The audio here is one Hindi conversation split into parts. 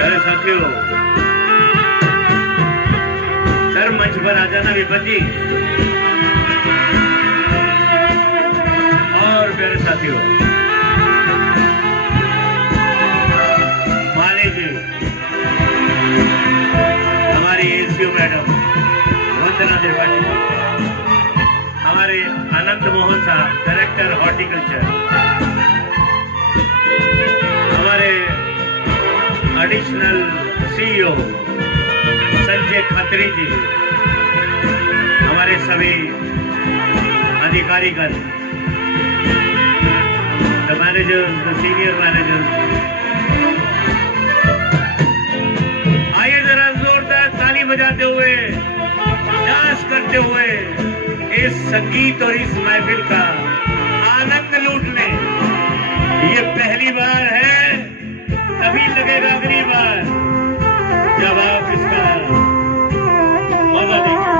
प्यारे साथियों, सर मंच पर आ जाना विपन जी। और प्यारे साथियों, माली जी, हमारी एसीओ मैडम वंदना त्रिपाठी, हमारे अनंत मोहन साहब डायरेक्टर हॉर्टिकल्चर, हमारे एडिशनल सीईओ संजय खत्री जी, हमारे सभी अधिकारीगण, the manager, the senior manager, आइए जरा जोरदार ताली बजाते हुए, डांस करते हुए इस संगीत और इस महफिल का आनंद लूट लें। ये पहली बार है, तभी लगेगा अगली बार जब आप इसका मजा देंगे।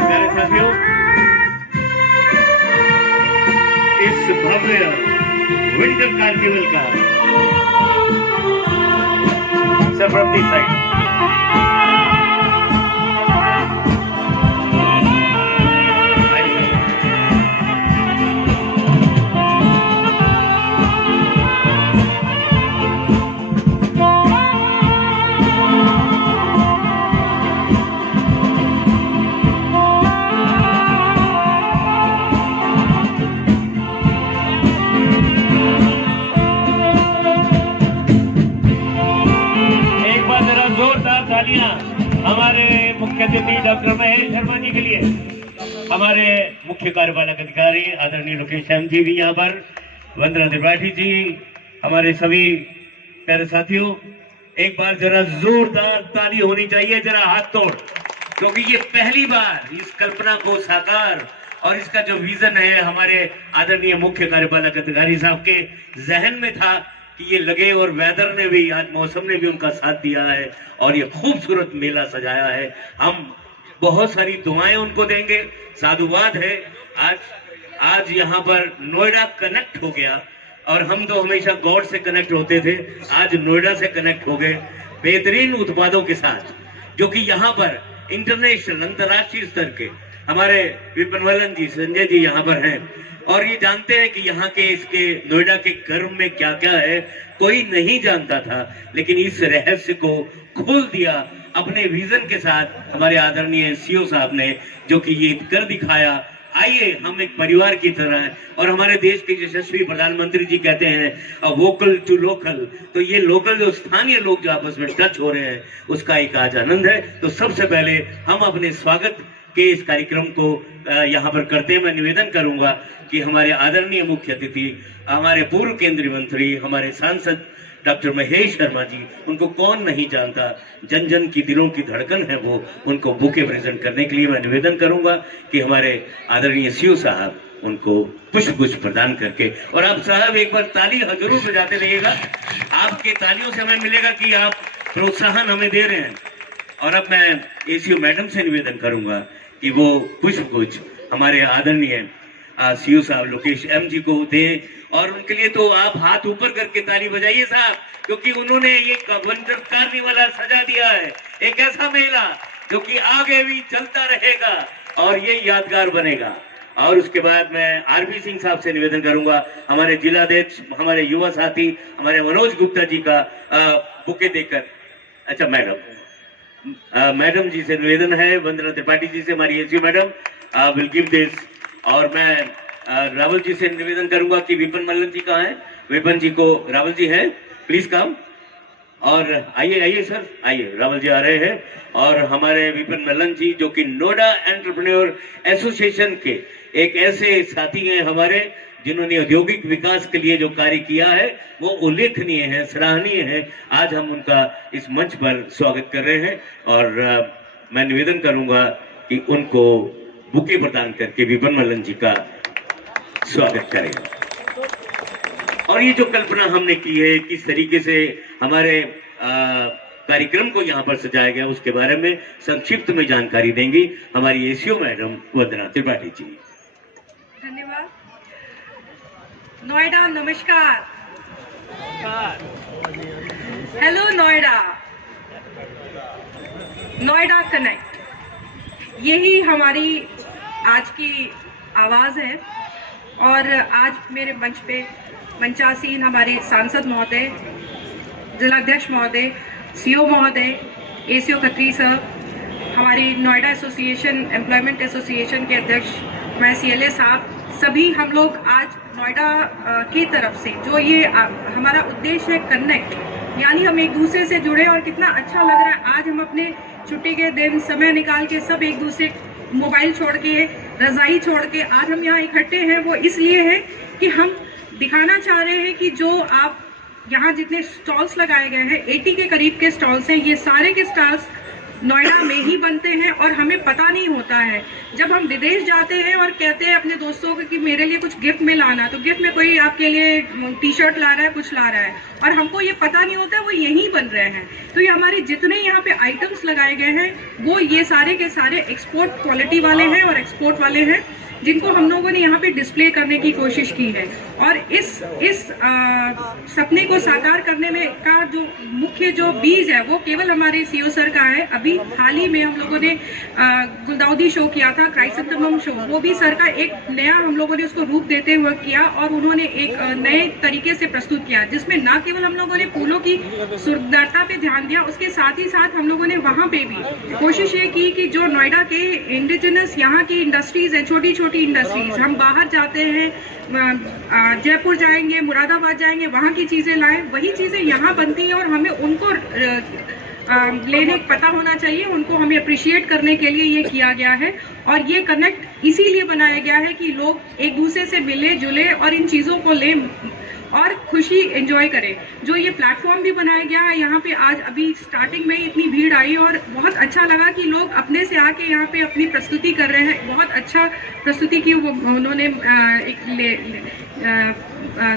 प्यारे साथियों, इस भव्य विंटर कार्निवल का सरप्रति साइड हमारे मुख्य अतिथि डॉक्टर महेश शर्मा जी के लिए, हमारे मुख्य कार्यपालक अधिकारी आदरणीय लोकेश श्याम जी भी यहाँ पर, वंदना त्रिपाठी जी, हमारे सभी प्यारे साथियों, एक बार जरा जोरदार ताली होनी चाहिए, जरा हाथ तोड़, क्योंकि ये पहली बार इस कल्पना को साकार और इसका जो विजन है हमारे आदरणीय मुख्य कार्यपालक अधिकारी साहब के जहन में था कि ये लगे, और वेदर ने भी, आज मौसम ने भी उनका साथ दिया है और ये खूबसूरत मेला सजाया है। हम बहुत सारी दुआएं उनको देंगे, साधुवाद है। आज यहाँ पर नोएडा कनेक्ट हो गया, और हम तो हमेशा गॉड से कनेक्ट होते थे, आज नोएडा से कनेक्ट हो गए बेहतरीन उत्पादों के साथ, जो कि यहाँ पर इंटरनेशनल, अंतर्राष्ट्रीय स्तर के हमारे विपिन वल्लन जी, संजय जी यहाँ पर हैं, और ये जानते हैं कि यहाँ के इसके नोएडा के गर्भ में क्या क्या है, कोई नहीं जानता था, लेकिन इस रहस्य को खोल दिया अपने विजन के साथ हमारे आदरणीय सीईओ साहब ने, जो कि ये कर दिखाया। आइए हम एक परिवार की तरह हैं, और हमारे देश के यशस्वी प्रधानमंत्री जी कहते हैं वोकल टू लोकल, तो ये लोकल जो स्थानीय लोग जो आपस में टच हो रहे हैं, उसका एक आज आनंद है। तो सबसे पहले हम अपने स्वागत के इस कार्यक्रम को यहाँ पर करते हैं। मैं निवेदन करूंगा कि हमारे आदरणीय मुख्य अतिथि, हमारे पूर्व केंद्रीय मंत्री, हमारे सांसद डॉक्टर महेश शर्मा जी, उनको कौन नहीं जानता, जन जन की दिलों की धड़कन है वो, उनको बुके प्रेजेंट करने के लिए मैं निवेदन करूंगा कि हमारे आदरणीय सीईओ साहब उनको पुष्पगुच्छ प्रदान करके, और आप साहब एक बार ताली जरूर बजाते रहिएगा, आपके तालियों से हमें मिलेगा कि आप प्रोत्साहन हमें दे रहे हैं। और अब मैं एसीओ मैडम से निवेदन करूंगा कि वो पुष्पगुच्छ हमारे आदरणीय सीईओ साहब लोकेश एम जी को दे, और उनके लिए तो आप हाथ ऊपर करके ताली बजाइए साहब, क्योंकि उन्होंने ये विंटर कार्निवल सजा दिया है, एक ऐसा मेला जो कि आगे भी चलता रहेगा और ये यादगार बनेगा। और उसके बाद मैं आरपी सिंह साहब से निवेदन करूंगा, हमारे जिलाध्यक्ष, हमारे युवा साथी, हमारे मनोज गुप्ता जी का बुके देकर। अच्छा मैडम जी से निवेदन है, वंदना त्रिपाठी जी से, हमारी ACO madam will give this. और मैं रावल जी से निवेदन करूंगा कि विपिन मल्लन जी कहाँ हैं, विपिन जी को, रावल जी हैं, प्लीज कम। और आइए सर, आइए, रावल जी आ रहे हैं। और हमारे विपिन मल्लन जी, जो कि नोएडा एंटरप्रेन्योर एसोसिएशन के एक ऐसे साथी हैं हमारे, जिन्होंने औद्योगिक विकास के लिए जो कार्य किया है वो उल्लेखनीय है, सराहनीय है। आज हम उनका इस मंच पर स्वागत कर रहे हैं, और मैं निवेदन करूंगा कि उनको बुके प्रदान करके विपिन मल्लन जी का स्वागत करें। और ये जो कल्पना हमने की है, किस तरीके से हमारे कार्यक्रम को यहाँ पर सजाया गया, उसके बारे में संक्षिप्त में जानकारी देंगी हमारी एसीओ मैडम वंदना त्रिपाठी जी। धन्यवाद। नोएडा नमस्कार। हेलो नोएडा, नोएडा कनेक्ट, यही हमारी आज की आवाज़ है। और आज मेरे मंच पे मंचासीन हमारे सांसद महोदय, जिलाध्यक्ष महोदय, सीओ महोदय, एसीओ खत्री सर, हमारी नोएडा एसोसिएशन, एम्प्लॉयमेंट एसोसिएशन के अध्यक्ष मैं सीएलए साहब, सभी हम लोग आज नोएडा की तरफ से जो ये हमारा उद्देश्य है कनेक्ट, यानी हम एक दूसरे से जुड़े। और कितना अच्छा लग रहा है आज हम अपने छुट्टी के दिन समय निकाल के सब एक दूसरे, मोबाइल छोड़ के, रजाई छोड़ के आज हम यहाँ इकट्ठे हैं। वो इसलिए है कि हम दिखाना चाह रहे हैं कि जो आप यहाँ जितने स्टॉल्स लगाए गए हैं, 80 के करीब के स्टॉल्स हैं, ये सारे के स्टॉल्स नोएडा में ही बनते हैं और हमें पता नहीं होता है। जब हम विदेश जाते हैं और कहते हैं अपने दोस्तों को कि मेरे लिए कुछ गिफ्ट में लाना, तो गिफ्ट में कोई आपके लिए टी शर्ट ला रहा है, कुछ ला रहा है, और हमको ये पता नहीं होता है वो यहीं बन रहे हैं। तो ये हमारे जितने यहाँ पे आइटम्स लगाए गए हैं वो ये सारे के सारे एक्सपोर्ट क्वालिटी वाले हैं और एक्सपोर्ट वाले हैं, जिनको हम लोगों ने यहाँ पे डिस्प्ले करने की कोशिश की है। और इस सपने को साकार करने में का जो मुख्य जो बीज है वो केवल हमारे सीओ सर का है। अभी हाल ही में हम लोगों ने गुलदाउदी शो किया था, क्राइसंथेमम शो, वो भी सर का एक नया हम लोगों ने उसको रूप देते हुए किया और उन्होंने एक नए तरीके से प्रस्तुत किया, जिसमें न केवल हम लोगों ने फूलों की सुंदरता पे ध्यान दिया, उसके साथ ही साथ हम लोगों ने वहाँ पे भी कोशिश ये की कि जो नोएडा के इंडिजिनस यहाँ की इंडस्ट्रीज है, छोटी छोटी इंडस्ट्रीज, हम बाहर जाते हैं, जयपुर जाएंगे, मुरादाबाद जाएंगे, वहाँ की चीज़ें लाएं, वही चीज़ें यहाँ बनती हैं और हमें उनको लेने पता होना चाहिए, उनको हमें अप्रिशिएट करने के लिए ये किया गया है। और ये कनेक्ट इसीलिए बनाया गया है कि लोग एक दूसरे से मिले जुले और इन चीज़ों को लें और खुशी एंजॉय करें। जो ये प्लेटफॉर्म भी बनाया गया है, यहाँ पे आज अभी स्टार्टिंग में इतनी भीड़ आई और बहुत अच्छा लगा कि लोग अपने से आके यहाँ पे अपनी प्रस्तुति कर रहे हैं। बहुत अच्छा प्रस्तुति की उन्होंने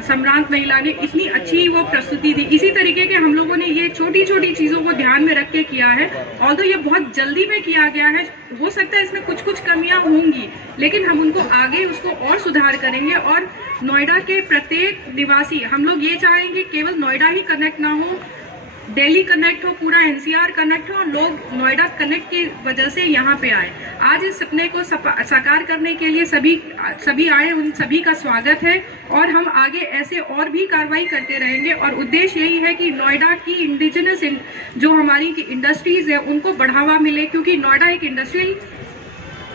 सम्रांत महिला ने इतनी अच्छी वो प्रस्तुति दी। इसी तरीके के हम लोगों ने ये छोटी छोटी चीज़ों को ध्यान में रख के किया है। ऑल्दो ये बहुत जल्दी में किया गया है, हो सकता है इसमें कुछ कुछ कमियां होंगी, लेकिन हम उनको आगे उसको और सुधार करेंगे। और नोएडा के प्रत्येक निवासी, हम लोग ये चाहेंगे केवल नोएडा ही कनेक्ट ना हो, दिल्ली कनेक्ट हो, पूरा एनसीआर कनेक्ट हो और लोग नोएडा कनेक्ट की वजह से यहाँ पे आए। आज इस सपने को साकार करने के लिए सभी आए, उन सभी का स्वागत है और हम आगे ऐसे और भी कार्रवाई करते रहेंगे। और उद्देश्य यही है कि नोएडा की इंडिजिनस जो हमारी इंडस्ट्रीज है उनको बढ़ावा मिले, क्योंकि नोएडा एक इंडस्ट्रियल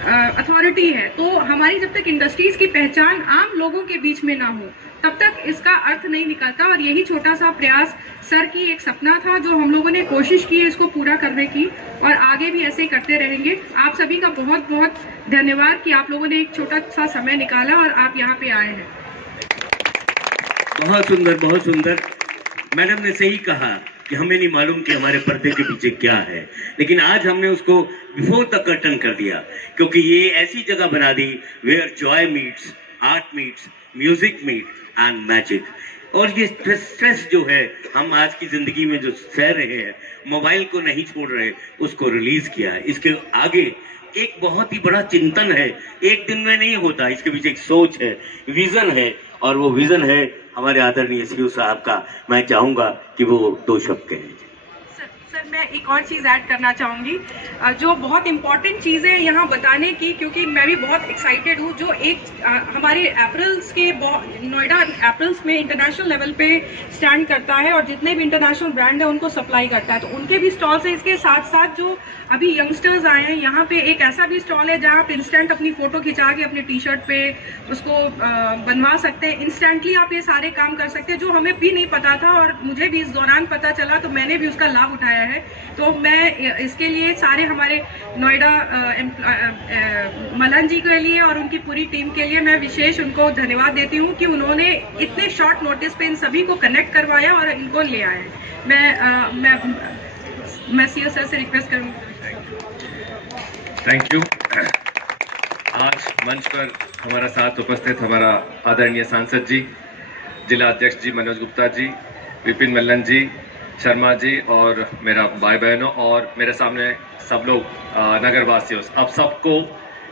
अथॉरिटी है। तो हमारी जब तक इंडस्ट्रीज की पहचान आम लोगों के बीच में ना हो तब तक इसका अर्थ नहीं निकलता। और यही छोटा सा प्रयास सर की एक सपना था जो हम लोगों ने कोशिश की है इसको पूरा करने की, और आगे भी ऐसे ही करते रहेंगे। आप सभी का बहुत बहुत धन्यवाद कि आप लोगों ने एक छोटा सा समय निकाला और आप यहाँ पे आए हैं। बहुत सुंदर, बहुत सुंदर। मैडम ने सही कहा कि हमें नहीं मालूम कि हमारे पर्दे के पीछे क्या है, लेकिन आज हमने उसको बिफोर द कर्टन कर दिया, क्योंकि ये ऐसी जगह बना दी where joy meets, art meets, music meet and magic. और ये स्ट्रेस जो है हम आज की जिंदगी में जो सह रहे हैं, मोबाइल को नहीं छोड़ रहे, उसको रिलीज किया है। इसके आगे एक बहुत ही बड़ा चिंतन है, एक दिन में नहीं होता, इसके पीछे एक सोच है, विजन है, और वो विजन है हमारे आदरणीय सीओ साहब का। मैं चाहूंगा कि वो 2 शब्द कहें। सर मैं एक और चीज़ ऐड करना चाहूँगी, जो बहुत इम्पॉर्टेंट चीज़ है यहाँ बताने की, क्योंकि मैं भी बहुत एक्साइटेड हूँ। जो एक हमारे एप्रल्स के नोएडा एप्रल्स में इंटरनेशनल लेवल पे स्टैंड करता है और जितने भी इंटरनेशनल ब्रांड है उनको सप्लाई करता है, तो उनके भी स्टॉल्स हैं। इसके साथ साथ जो अभी यंगस्टर्स आए हैं यहाँ पे, एक ऐसा भी स्टॉल है जहाँ आप इंस्टेंट अपनी फ़ोटो खिंचा के अपने टी शर्ट पे उसको बनवा सकते हैं। इंस्टेंटली आप ये सारे काम कर सकते हैं, जो हमें भी नहीं पता था और मुझे भी इस दौरान पता चला, तो मैंने भी उसका लाभ उठाया है। तो मैं इसके लिए सारे हमारे नोएडा मलन जी के लिए और उनकी पूरी टीम के लिए मैं विशेष उनको धन्यवाद देती हूँ कि उन्होंने इतने शॉर्ट नोटिस पे इन सभी को कनेक्ट करवाया और इनको ले आए। मैं सीओ सर से रिक्वेस्ट करूँगी। Thank you. आज मंच पर हमारा साथ उपस्थित हमारा आदरणीय सांसद जी, जिला अध्यक्ष जी मनोज गुप्ता जी, विपिन मल्लन जी, शर्मा जी और मेरा भाई बहनों और मेरे सामने सब लोग नगरवासियों, आप सबको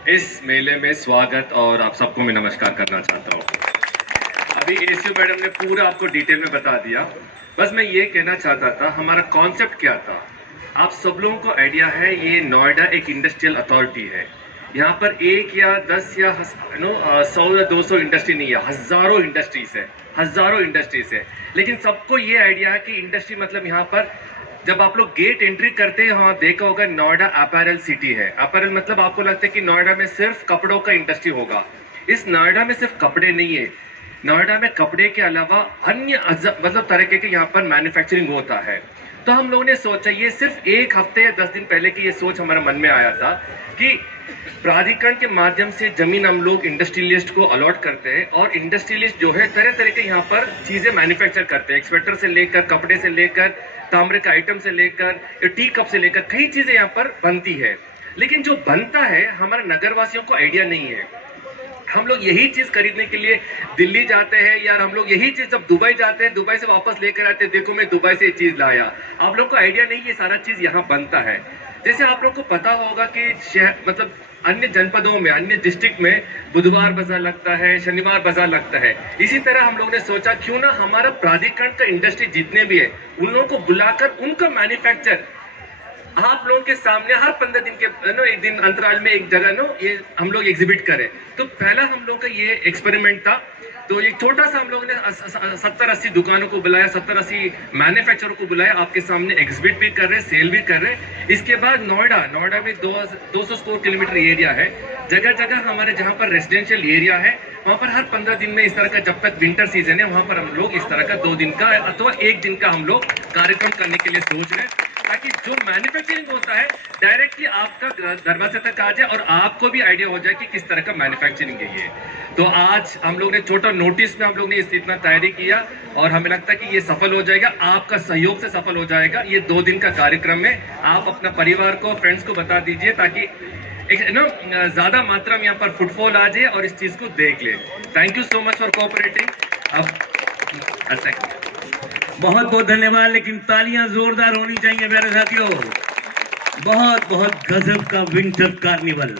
इस मेले में स्वागत और आप सबको मैं नमस्कार करना चाहता हूँ। अभी एसीओ मैडम ने पूरा आपको डिटेल में बता दिया। बस मैं ये कहना चाहता था, हमारा कॉन्सेप्ट क्या था। आप सब लोगों को आइडिया है, ये नोएडा एक इंडस्ट्रियल अथॉरिटी है। यहाँ पर 1 या 10 या 100 या 200 इंडस्ट्री नहीं है, हजारों इंडस्ट्रीज है। लेकिन सबको ये आइडिया है कि इंडस्ट्री मतलब यहाँ पर जब आप लोग गेट एंट्री करते हैं, वहाँ देखा होगा नोएडा अपैरल सिटी है। अपैरल मतलब आपको लगता है कि नोएडा में सिर्फ कपड़ों का इंडस्ट्री होगा। इस नोएडा में सिर्फ कपड़े नहीं है, नोएडा में कपड़े के अलावा अन्य मतलब तरीके के यहाँ पर मैन्युफैक्चरिंग होता है। तो हम लोगों ने सोचा, ये सिर्फ 1 हफ्ते या 10 दिन पहले की ये सोच हमारे मन में आया था कि प्राधिकरण के माध्यम से जमीन हम लोग इंडस्ट्रियलिस्ट को अलॉट करते हैं, और इंडस्ट्रियलिस्ट जो है तरह तरह के यहाँ पर चीजें मैन्युफैक्चर करते हैं। स्वेटर से लेकर, कपड़े से लेकर, तांबे का आइटम से लेकर, टी कप से लेकर कई चीजें यहाँ पर बनती है। लेकिन जो बनता है हमारे नगरवासियों को आइडिया नहीं है। हम लोग यही चीज खरीदने के लिए दिल्ली जाते हैं, यार हम लोग यही चीज जब दुबई जाते हैं, दुबई से वापस लेकर आते हैं, देखो मैं दुबई से ये चीज लाया। आप लोग को आइडिया नहीं, ये सारा चीज यहाँ बनता है। जैसे आप लोग को पता होगा कि मतलब अन्य जनपदों में, अन्य डिस्ट्रिक्ट में बुधवार बाजार लगता है, शनिवार बाजार लगता है। इसी तरह हम लोगों ने सोचा क्यों ना हमारा प्राधिकरण का इंडस्ट्री जितने भी है उन लोगों को बुलाकर उनका मैन्युफैक्चर आप लोगों के सामने हर 15 दिन के एक दिन अंतराल में एक जगह ये हम लोग एग्जिबिट करें। तो पहला हम लोग का ये एक्सपेरिमेंट था। तो एक छोटा सा हम लोग ने 70-80 दुकानों को बुलाया, 70-80 मैन्युफैक्चरर को बुलाया, आपके सामने एग्जिबिट भी कर रहे, सेल भी कर रहे। इसके बाद नोएडा में 200 स्क्वायर किलोमीटर एरिया है। जगह जगह हमारे जहाँ पर रेजिडेंशियल एरिया है, वहाँ पर हर 15 दिन में इस तरह का, जब तक विंटर सीजन है वहाँ पर हम लोग इस तरह का 2 दिन का अथवा 1 दिन का हम लोग कार्यक्रम करने के लिए सोच रहे हैं, ताकि जो मैन्युफैक्चरिंग होता है डायरेक्टली आपका दरवाजे तक आ जाए और आपको भी आइडिया हो जाए कि किस तरह का मैन्युफैक्चरिंग है ये। तो आज हम लोग ने छोटा नोटिस में हम लोग ने इतना तैयारी किया और हमें लगता है कि ये सफल हो जाएगा, आपका सहयोग से सफल हो जाएगा। ये 2 दिन का कार्यक्रम में आप अपना परिवार को, फ्रेंड्स को बता दीजिए, ताकि एक ज्यादा मात्रा में यहाँ पर फुटफॉल आ जाए और इस चीज को देख ले। Thank you so much for cooperating. अब बहुत बहुत धन्यवाद, लेकिन तालियां जोरदार होनी चाहिए मेरे साथियों। बहुत बहुत गजब का विंटर कार्निवल,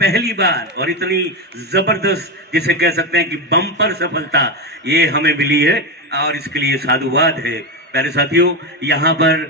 पहली बार, और इतनी जबरदस्त जिसे कह सकते हैं कि बम्पर सफलता ये हमें मिली है, और इसके लिए साधुवाद है मेरे साथियों। यहाँ पर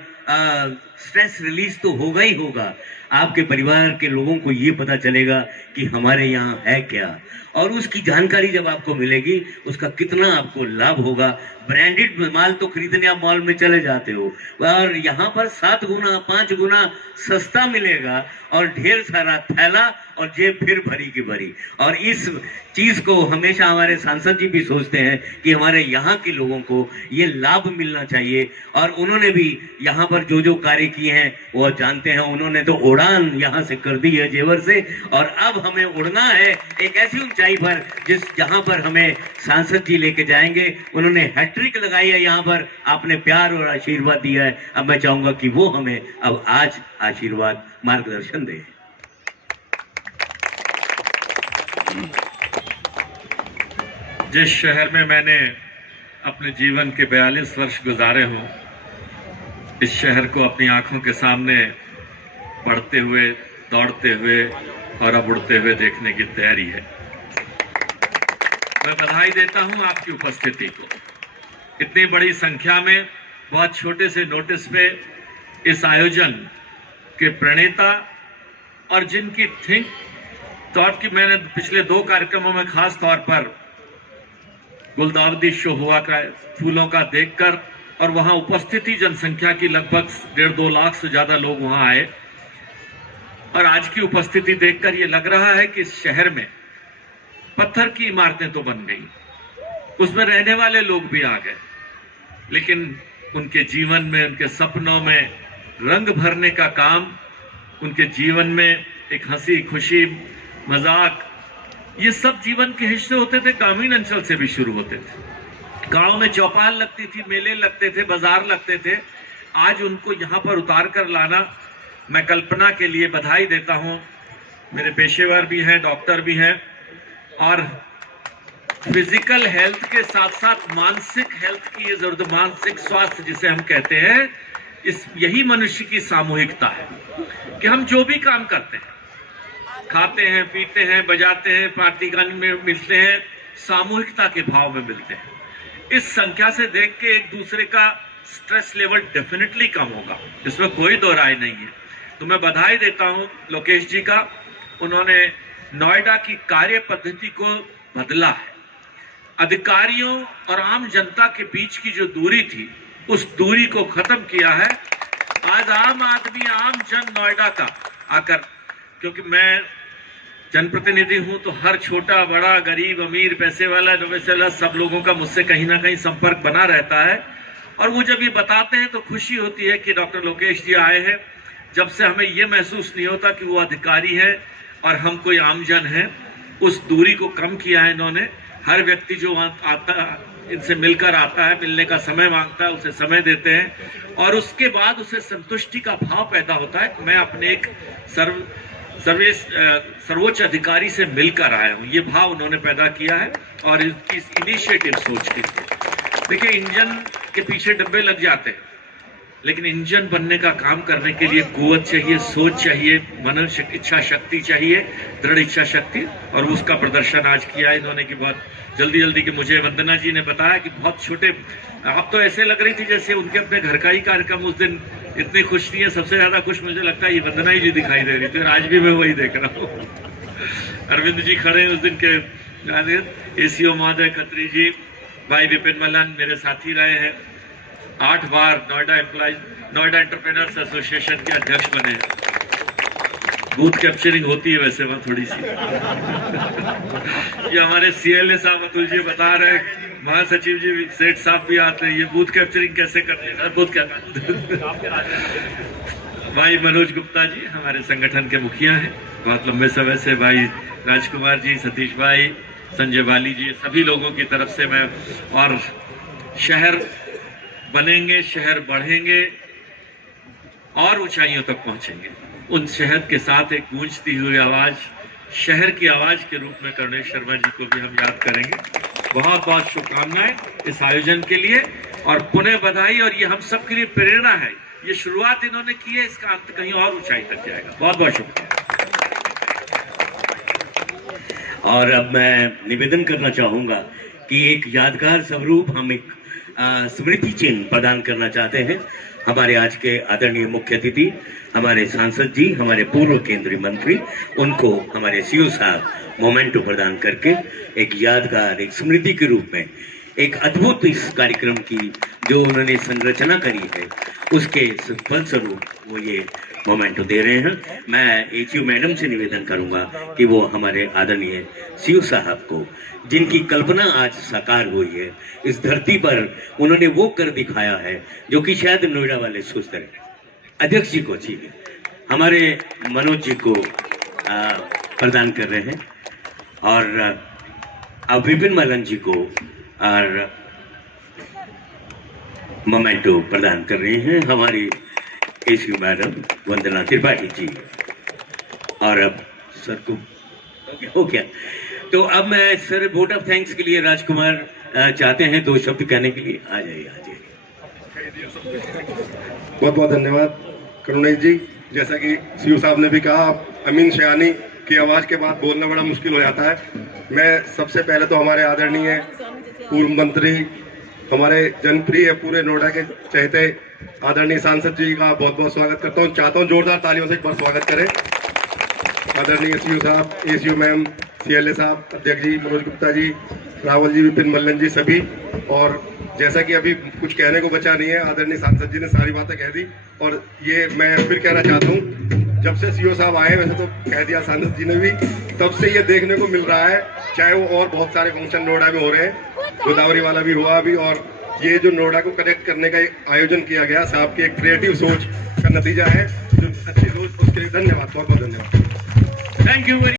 स्ट्रेस रिलीज तो होगा ही होगा, आपके परिवार के लोगों को ये पता चलेगा कि हमारे यहाँ है क्या, और उसकी जानकारी जब आपको मिलेगी उसका कितना आपको लाभ होगा। ब्रांडेड माल तो खरीदने आप मॉल में चले जाते हो, और यहाँ पर 7 गुना 5 गुना सस्ता मिलेगा, और ढेर सारा थैला और जेब फिर भरी की भरी। और इस चीज को हमेशा हमारे सांसद जी भी सोचते हैं कि हमारे यहाँ के लोगों को ये लाभ मिलना चाहिए, और उन्होंने भी यहाँ पर जो जो कार्य किए हैं वो जानते हैं। उन्होंने तो उड़ान यहाँ से कर दी है जेवर से, और अब हमें उड़ना है एक ऐसी ऊंचाई पर जहाँ पर हमें सांसद जी लेके जाएंगे। उन्होंने हैट्रिक लगाई है यहाँ पर, आपने प्यार और आशीर्वाद दिया है। अब मैं चाहूंगा कि वो हमें अब आज आशीर्वाद मार्गदर्शन दे। जिस शहर में मैंने अपने जीवन के 42 वर्ष गुजारे हों, इस शहर को अपनी आंखों के सामने पढ़ते हुए, दौड़ते हुए और अब उड़ते हुए देखने की तैयारी है। मैं बधाई देता हूं आपकी उपस्थिति को। इतनी बड़ी संख्या में बहुत छोटे से नोटिस पे इस आयोजन के प्रणेता और जिनकी थिंक थॉट की मैंने पिछले 2 कार्यक्रमों में खास तौर पर गुलदावदी शो हुआ का फूलों का देखकर, और वहां उपस्थिति जनसंख्या की लगभग 1.5-2 लाख से ज्यादा लोग वहां आए, और आज की उपस्थिति देखकर ये लग रहा है कि इस शहर में पत्थर की इमारतें तो बन गई, उसमें रहने वाले लोग भी आ गए, लेकिन उनके जीवन में, उनके सपनों में रंग भरने का काम, उनके जीवन में एक हंसी खुशी मजाक, ये सब जीवन के हिस्से होते थे। ग्रामीण अंचल से भी शुरू होते थे। गांव में चौपाल लगती थी, मेले लगते थे, बाजार लगते थे। आज उनको यहाँ पर उतार कर लाना, मैं कल्पना के लिए बधाई देता हूँ। मेरे पेशेवर भी हैं, डॉक्टर भी हैं, और फिजिकल हेल्थ के साथ साथ मानसिक हेल्थ की ये जरूरत, मानसिक स्वास्थ्य जिसे हम कहते हैं, यही मनुष्य की सामूहिकता है कि हम जो भी काम करते हैं, खाते हैं, पीते हैं, बजाते हैं, पार्टी गाने में मिलते हैं, सामूहिकता के भाव में मिलते हैं। इस संख्या से देख के एक दूसरे का स्ट्रेस लेवल डेफिनेटली कम होगा, इसमें कोई दो राय नहीं है। तो मैं बधाई देता हूं लोकेश जी का, उन्होंने नोएडा की कार्य पद्धति को बदला है। अधिकारियों और आम जनता के बीच की जो दूरी थी, उस दूरी को खत्म किया है। आज आम आदमी, आम जन नोएडा का आकर, क्योंकि मैं जनप्रतिनिधि हूं तो हर छोटा बड़ा, गरीब अमीर, पैसे वाला पैसे वाला, सब लोगों का मुझसे कहीं ना कहीं संपर्क बना रहता है। और वो जब ये बताते हैं तो खुशी होती है कि डॉक्टर लोकेश जी आए हैं। जब से हमें ये महसूस नहीं होता कि वो अधिकारी है और हम कोई आमजन हैं, उस दूरी को कम किया है इन्होंने। हर व्यक्ति जो आता, इनसे मिलकर आता है, मिलने का समय मांगता है, उसे समय देते हैं और उसके बाद उसे संतुष्टि का भाव पैदा होता है। मैं अपने एक सर्वोच्च अधिकारी से मिलकर आया हूं, ये भाव उन्होंने पैदा किया है। और इस इनिशिएटिव सोच के, देखिए इंजन के पीछे डब्बे लग जाते हैं, लेकिन इंजन बनने का काम करने के लिए कुव्वत चाहिए, सोच चाहिए, मन इच्छा शक्ति चाहिए, दृढ़ इच्छा शक्ति। और उसका प्रदर्शन आज किया है इन्होंने कि बहुत जल्दी कि मुझे वंदना जी ने बताया कि बहुत छोटे, आप तो ऐसे लग रही थी जैसे उनके अपने घर का ही कार्यक्रम उस दिन, इतनी खुश थी। सबसे ज्यादा खुश मुझे लगता है ये वंदना जी दिखाई दे रही थी, और आज भी मैं वही देख रहा हूँ। अरविंद जी खड़े उस दिन के, एसीओ महोदय खत्री जी, भाई विपिन मल्लन मेरे साथी रहे हैं, 8 बार नोएडा एंटरप्रेन्योर्स एसोसिएशन के अध्यक्ष बने हैं। बूथ कैप्चरिंग होती है वैसे वहां थोड़ी सी। ये हमारे CLA साहब अतुल जी बता रहे हैं, महासचिव जी सेठ साहब भी आते हैं, ये बूथ कैप्चरिंग कैसे करते हैं सर, बूथ क्या भाई मनोज गुप्ता जी हमारे संगठन के मुखिया हैं बहुत लंबे समय से, भाई राजकुमार जी, सतीश भाई, संजय बाली जी, सभी लोगों की तरफ से मैं, और शहर बनेंगे, शहर बढ़ेंगे और ऊंचाइयों तक पहुंचेंगे। उन शहर के साथ एक गूंजती हुई आवाज, शहर की आवाज के रूप में करुणेश शर्मा जी को भी हम याद करेंगे। बहुत बहुत शुभकामनाएं इस आयोजन के लिए और पुनः बधाई। और ये हम सब के लिए प्रेरणा है, ये शुरुआत इन्होंने की है, इसका अंत कहीं और ऊंचाई तक जाएगा। बहुत बहुत शुभकामनाएं। और अब मैं निवेदन करना चाहूंगा कि एक यादगार स्वरूप हम एक स्मृति चिन्ह प्रदान करना चाहते हैं। हमारे आज के आदरणीय मुख्य अतिथि, हमारे सांसद जी, हमारे पूर्व केंद्रीय मंत्री, उनको हमारे सीओ साहब मोमेंटो प्रदान करके एक यादगार, एक स्मृति के रूप में एक अद्भुत इस कार्यक्रम की जो उन्होंने संरचना करी है, उसके फलस्वरूप वो ये मोमेंटो दे रहे हैं। मैं एचयू मैडम से निवेदन करूंगा कि वो हमारे आदरणीय सीओ साहब को, जिनकी कल्पना आज साकार हुई है, इस धरती पर उन्होंने वो कर दिखाया है जो कि शायद नोएडा वाले सोचते हैं। अध्यक्ष जी को चाहिए, हमारे मनोज जी को प्रदान कर रहे हैं और अब विपिन मल्लन जी को और मोमेंटो प्रदान कर रहे हैं हमारी एसीयू मैडम वंदना त्रिपाठी जी। और अब सर को हो गया, तो अब मैं सर वोट ऑफ थैंक्स के लिए राजकुमार चाहते हैं 2 शब्द कहने के लिए। आ जाइए आ जाइए। बहुत बहुत धन्यवाद करुणेश जी। जैसा कि सीओ साहब ने भी कहा, अमीन शयानी की आवाज़ के बाद बोलना बड़ा मुश्किल हो जाता है। मैं सबसे पहले तो हमारे आदरणीय पूर्व मंत्री, हमारे जनप्रिय पूरे नोएडा के चहेते आदरणीय सांसद जी का बहुत बहुत स्वागत करता हूँ। चाहता हूँ जोरदार तालियों से एक बार स्वागत करें। आदरणीय सीओ साहब, एसीयू मैम, CLA साहब, अध्यक्ष जी मनोज गुप्ता जी, रावल जी, विपिन मल्लन जी, सभी। और जैसा कि अभी कुछ कहने को बचा नहीं है, आदरणीय सांसद जी ने सारी बातें कह दी। और ये मैं फिर कहना चाहता हूँ, जब से सीओ साहब आए, वैसे तो कह दिया सांसद जी ने भी, तब से ये देखने को मिल रहा है, चाहे वो और बहुत सारे फंक्शन नोएडा में हो रहे हैं, गोदावरी वाला भी हुआ अभी, और ये जो नोएडा को कनेक्ट करने का आयोजन किया गया, साहब की एक क्रिएटिव सोच का नतीजा है, जो अच्छी सोच, उसके लिए धन्यवाद, बहुत बहुत धन्यवाद। Thank you.